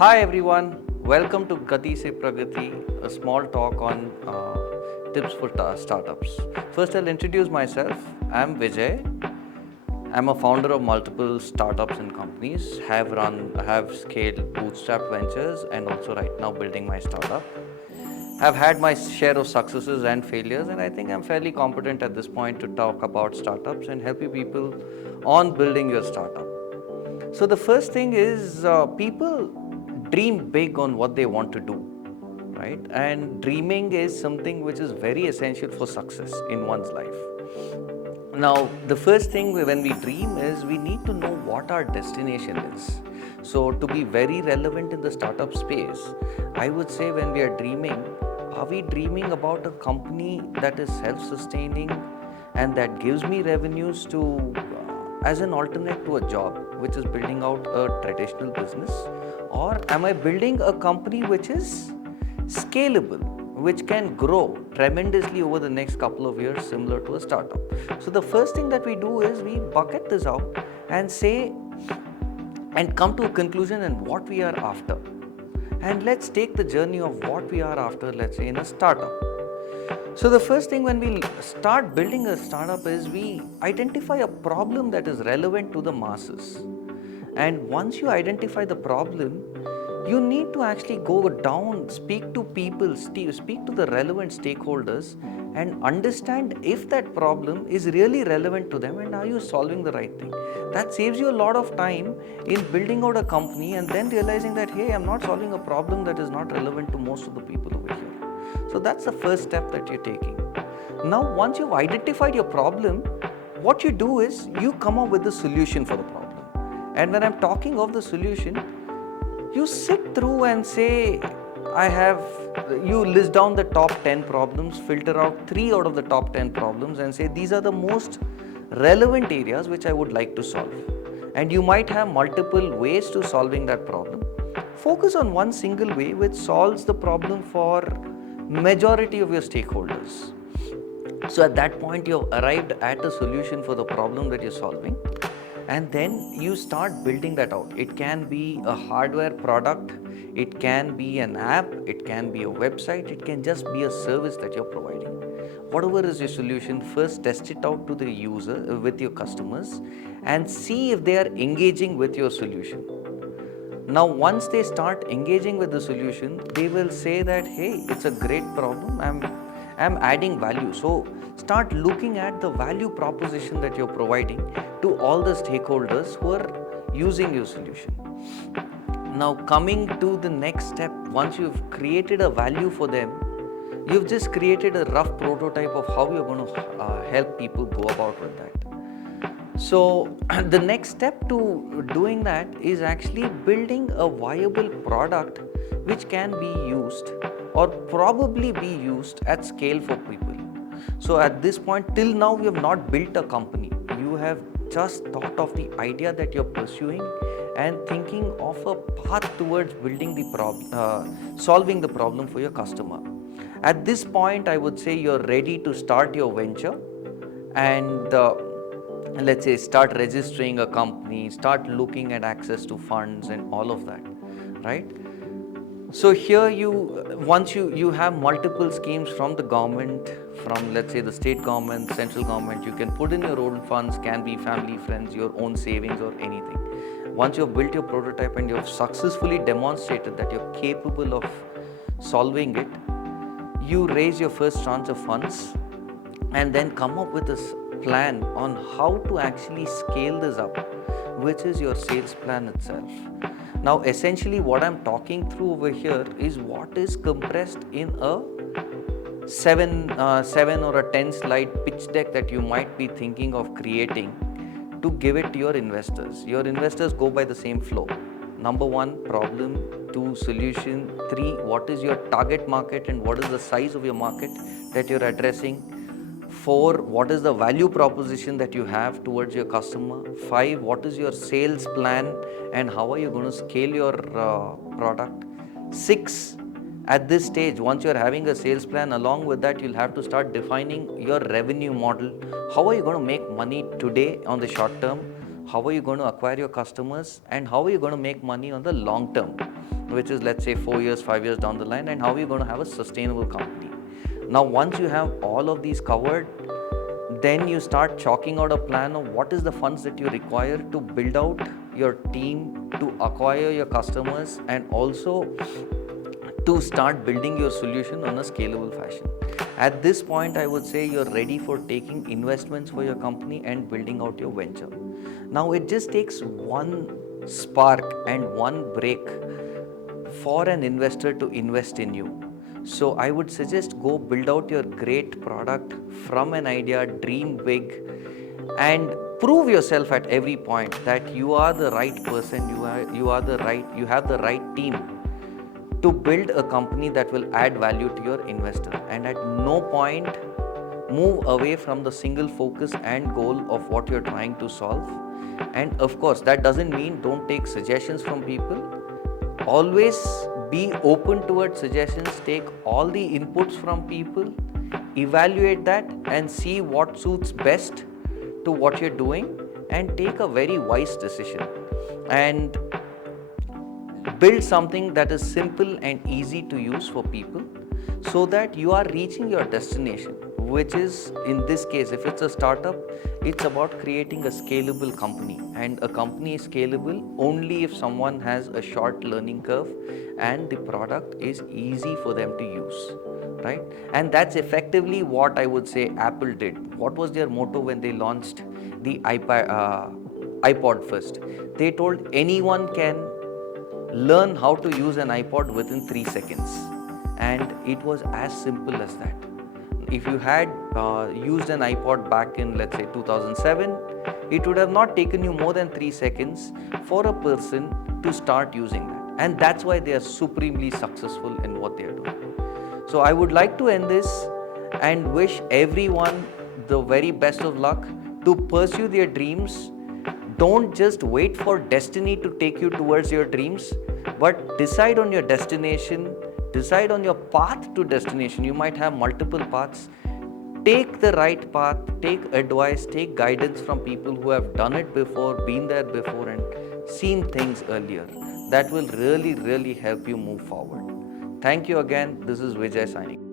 Hi everyone, welcome to Gati se Pragati, a small talk on tips for startups. First, I'll introduce myself. I'm Vijay. I'm a founder of multiple startups and companies. Have scaled bootstrap ventures, and also right now building my startup. I've had my share of successes and failures, and I think I'm fairly competent at this point to talk about startups and help you people on building your startup. So the first thing is people dream big on what they want to do, right? And dreaming is something which is very essential for success in one's life. Now, the first thing when we dream is we need to know what our destination is. So, to be very relevant in the startup space, I would say when we are dreaming, are we dreaming about a company that is self sustaining and that gives me revenues to as an alternate to a job which is building out a traditional business? Or am I building a company which is scalable, which can grow tremendously over the next couple of years, similar to a startup? So, the first thing that we do is we bucket this out and say and come to a conclusion in what we are after. And let's take the journey of what we are after, let's say, in a startup. So, the first thing when we start building a startup is we identify a problem that is relevant to the masses. And once you identify the problem, you need to actually go down, speak to people, speak to the relevant stakeholders, and understand if that problem is really relevant to them and are you solving the right thing. That saves you a lot of time in building out a company and then realizing that, hey, I'm not solving a problem that is not relevant to most of the people over here. So that's the first step that you're taking. Now, once you've identified your problem, what you do is you come up with a solution for the problem. And when I'm talking of the solution, you sit through and say, you list down the top 10 problems, filter out 3 out of the top 10 problems and say, these are the most relevant areas which I would like to solve. And you might have multiple ways to solving that problem. Focus on one single way which solves the problem for majority of your stakeholders. So at that point, you've arrived at a solution for the problem that you're solving. And then you start building that out. It can be a hardware product, it can be an app, it can be a website, it can just be a service that you're providing. Whatever is your solution, first test it out to the user, with your customers, and see if they are engaging with your solution. Now, once they start engaging with the solution, they will say that, hey, it's a great problem, I'm adding value. So start looking at the value proposition that you're providing to all the stakeholders who are using your solution. Now, coming to the next step, once you've created a value for them, you've just created a rough prototype of how you're going to help people go about with that. So the next step to doing that is actually building a viable product which can be used or probably be used at scale for people. So at this point, till now, you have not built a company. You have just thought of the idea that you're pursuing and thinking of a path towards building the solving the problem for your customer. At this point, I would say you're ready to start your venture and let's say start registering a company, start looking at access to funds and all of that, right? So here once you have multiple schemes from the government, from let's say the state government, central government, you can put in your own funds, can be family, friends, your own savings or anything. Once you've built your prototype and you've successfully demonstrated that you're capable of solving it, you raise your first tranche of funds and then come up with a plan on how to actually scale this up, which is your sales plan itself. Now, essentially what I'm talking through over here is what is compressed in a 7 or a 10 slide pitch deck that you might be thinking of creating to give it to your investors. Your investors go by the same flow. Number 1, problem. 2, solution. 3, what is your target market and what is the size of your market that you're addressing. 4, what is the value proposition that you have towards your customer. 5, what is your sales plan and how are you going to scale your product. 6, at this stage, once you're having a sales plan, along with that, you'll have to start defining your revenue model. How are you going to make money today on the short term? How are you going to acquire your customers? And how are you going to make money on the long term? which is let's say 4 years, 5 years down the line, and how you're going to have a sustainable company. Now, once you have all of these covered, then you start chalking out a plan of what is the funds that you require to build out your team, to acquire your customers, and also to start building your solution on a scalable fashion. At this point, I would say you're ready for taking investments for your company and building out your venture. Now, it just takes one spark and one break for an investor to invest in you. So I would suggest go build out your great product from an idea, dream big, and prove yourself at every point that you are the right person, you have the right team to build a company that will add value to your investor. And at no point move away from the single focus and goal of what you're trying to solve. And of course, that doesn't mean don't take suggestions from people. Always be open towards suggestions, take all the inputs from people, evaluate that and see what suits best to what you're doing, and take a very wise decision. And build something that is simple and easy to use for people so that you are reaching your destination, which is, in this case, if it's a startup, it's about creating a scalable company. And a company is scalable only if someone has a short learning curve and the product is easy for them to use, right? And that's effectively what I would say Apple did. What was their motto when they launched the iPod first? They told anyone can learn how to use an iPod within 3 seconds. And it was as simple as that. If you had used an iPod back in, let's say, 2007, it would have not taken you more than 3 seconds for a person to start using that. And that's why they are supremely successful in what they are doing. So I would like to end this and wish everyone the very best of luck to pursue their dreams. Don't just wait for destiny to take you towards your dreams, but decide on your destination, decide on your path to destination. You might have multiple paths. Take the right path, take advice, take guidance from people who have done it before, been there before, and seen things earlier. That will really, really help you move forward. Thank you again. This is Vijay signing.